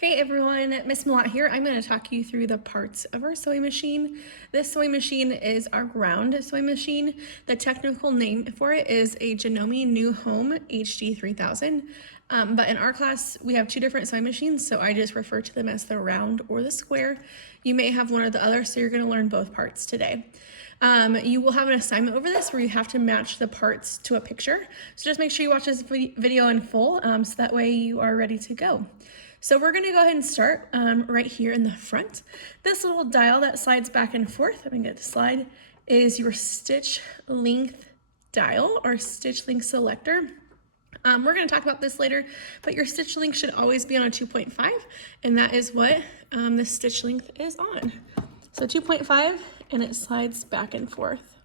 Hey everyone, Miss Malott here. I'm going to talk you through the parts of our sewing machine. This sewing machine is our round sewing machine. The technical name for it is a Janome New Home HD 3000. But in our class, we have two different sewing machines, so I just refer to them as the round or the square. You may have one or the other, so you're going to learn both parts today. You will have an assignment over this where you have to match the parts to a picture. So just make sure you watch this video in full, so that way you are ready to go. So we're going to go ahead and start right here in the front. This little dial that slides back and forth, I'm going to get to slide, is your stitch length dial or stitch length selector. We're going to talk about this later, but your stitch length should always be on a 2.5, and that is what the stitch length is on. So 2.5, and it slides back and forth.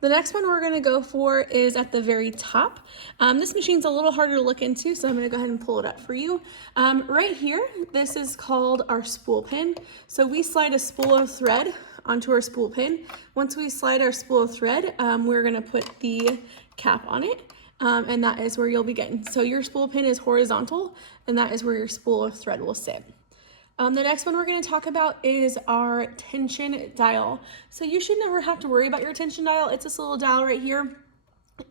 The next one we're going to go for is at the very top. This machine's a little harder to look into, so I'm going to go ahead and pull it up for you. Right here, this is called our spool pin. So we slide a spool of thread onto our spool pin. Once we slide our spool of thread, we're going to put the cap on it, and that is where you'll begin. So your spool pin is horizontal, and that is where your spool of thread will sit. The next one we're going to talk about is our tension dial. So you should never have to worry about your tension dial. It's this little dial right here.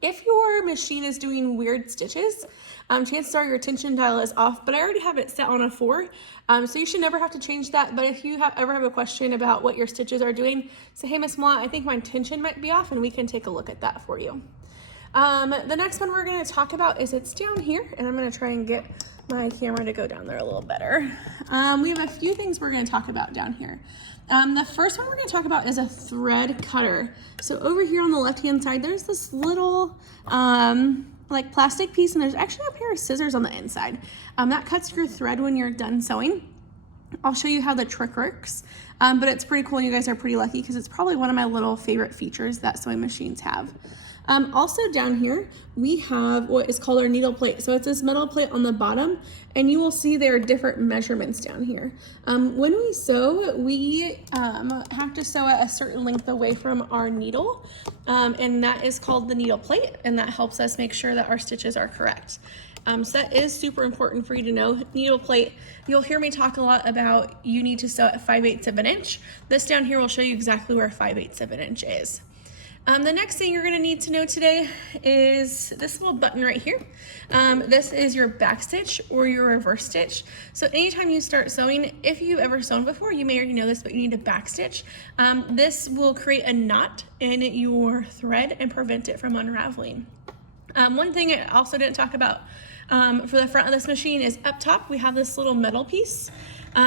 If your machine is doing weird stitches, chances are your tension dial is off, but I already have it set on a 4, so you should never have to change that. But if you ever have a question about what your stitches are doing, say, hey, Miss Malott, I think my tension might be off, and we can take a look at that for you. The next one we're going to talk about is it's down here, and I'm going to try and get my camera to go down there a little better. We have a few things we're going to talk about down here. The first one we're going to talk about is a thread cutter. So over here on the left hand side, there's this little like plastic piece, and there's actually a pair of scissors on the inside. That cuts your thread when you're done sewing. I'll show you how the trick works, but it's pretty cool. You guys are pretty lucky because it's probably one of my little favorite features that sewing machines have. Also down here, we have what is called our needle plate. So it's this metal plate on the bottom, and you will see there are different measurements down here. When we sew, we have to sew at a certain length away from our needle, and that is called the needle plate, and that helps us make sure that our stitches are correct. So that is super important for you to know. Needle plate, you'll hear me talk a lot about you need to sew at 5/8 of an inch. This down here will show you exactly where 5/8 of an inch is. The next thing you're going to need to know today is this little button right here. This is your back stitch or your reverse stitch. So anytime you start sewing, if you've ever sewn before, you may already know this, but you need a back stitch. This will create a knot in your thread and prevent it from unraveling. One thing I also didn't talk about for the front of this machine is up top we have this little metal piece.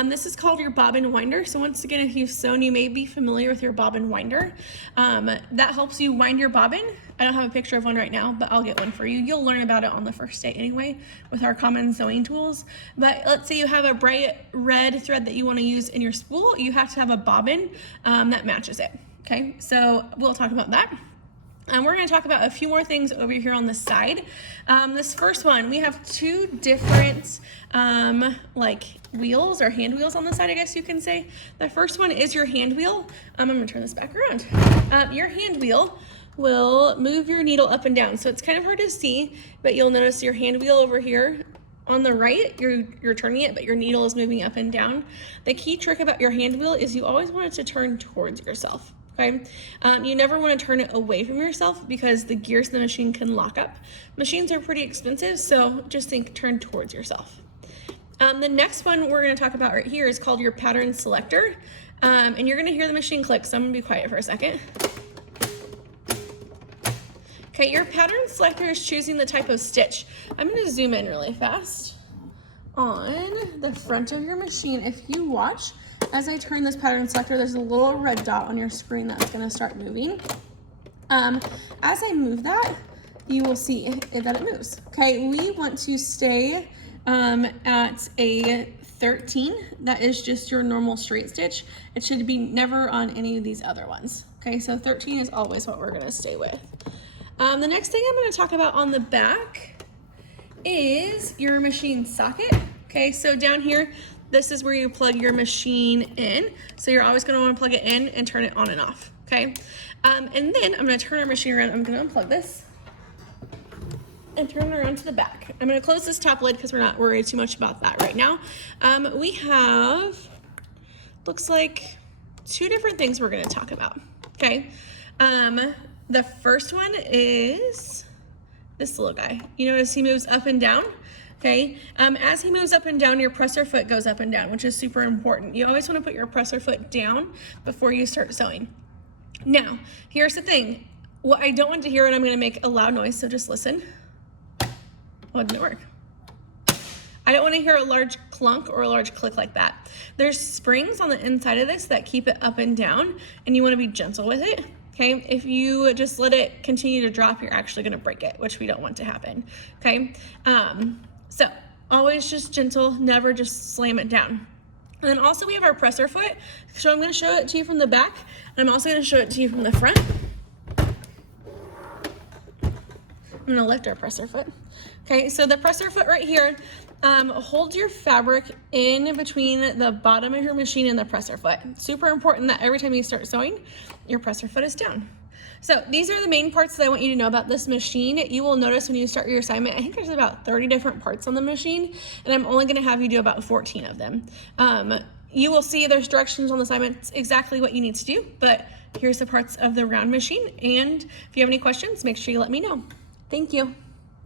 This is called your bobbin winder. So once again, if you've sewn, you may be familiar with your bobbin winder. That helps you wind your bobbin. I don't have a picture of one right now, but I'll get one for you. You'll learn about it on the first day anyway with our common sewing tools. But let's say you have a bright red thread that you want to use in your spool. You have to have a bobbin that matches it. Okay, so we'll talk about that. We're going to talk about a few more things over here on the side. This first one, we have two different like wheels or hand wheels on the side, I guess you can say. The first one is your hand wheel. I'm going to turn this back around. Your hand wheel will move your needle up and down. So it's kind of hard to see, but you'll notice your hand wheel over here on the right, you're turning it, but your needle is moving up and down. The key trick about your hand wheel is you always want it to turn towards yourself. Okay, you never want to turn it away from yourself because the gears in the machine can lock up. Machines are pretty expensive, so just think turn towards yourself. The next one we're going to talk about right here is called your pattern selector, and you're going to hear the machine click, so I'm going to be quiet for a second. Okay, your pattern selector is choosing the type of stitch. I'm going to zoom in really fast on the front of your machine. If you watch, as I turn this pattern selector, there's a little red dot on your screen that's going to start moving. As I move that, you will see that it moves. Okay, we want to stay at a 13. That is just your normal straight stitch. It should be never on any of these other ones. Okay, so 13 is always what we're going to stay with. The next thing I'm going to talk about on the back is your machine socket. Okay, so down here, this is where you plug your machine in. So you're always going to want to plug it in and turn it on and off. Okay, and then I'm going to turn our machine around. I'm going to unplug this. and turn it around to the back. I'm going to close this top lid because we're not worried too much about that right now. We have, looks like 2 different things we're going to talk about. Okay. The first one is this little guy. You notice he moves up and down. Okay, as he moves up and down, your presser foot goes up and down, which is super important. You always want to put your presser foot down before you start sewing. Now, here's the thing. What I don't want to hear, and I'm going to make a loud noise, so just listen. Oh, didn't it work? I don't want to hear a large clunk or a large click like that. There's springs on the inside of this that keep it up and down, and you want to be gentle with it. Okay, if you just let it continue to drop, you're actually going to break it, which we don't want to happen. Okay, so always just gentle, never just slam it down. And then also we have our presser foot. So I'm going to show it to you from the back, and I'm also going to show it to you from the front. I'm going to lift our presser foot. Okay, so the presser foot right here holds your fabric in between the bottom of your machine and the presser foot. It's super important that every time you start sewing, your presser foot is down. So these are the main parts that I want you to know about this machine. You will notice when you start your assignment, I think there's about 30 different parts on the machine, and I'm only going to have you do about 14 of them. You will see there's directions on the assignment, exactly what you need to do, but here's the parts of the round machine. And if you have any questions, make sure you let me know. Thank you.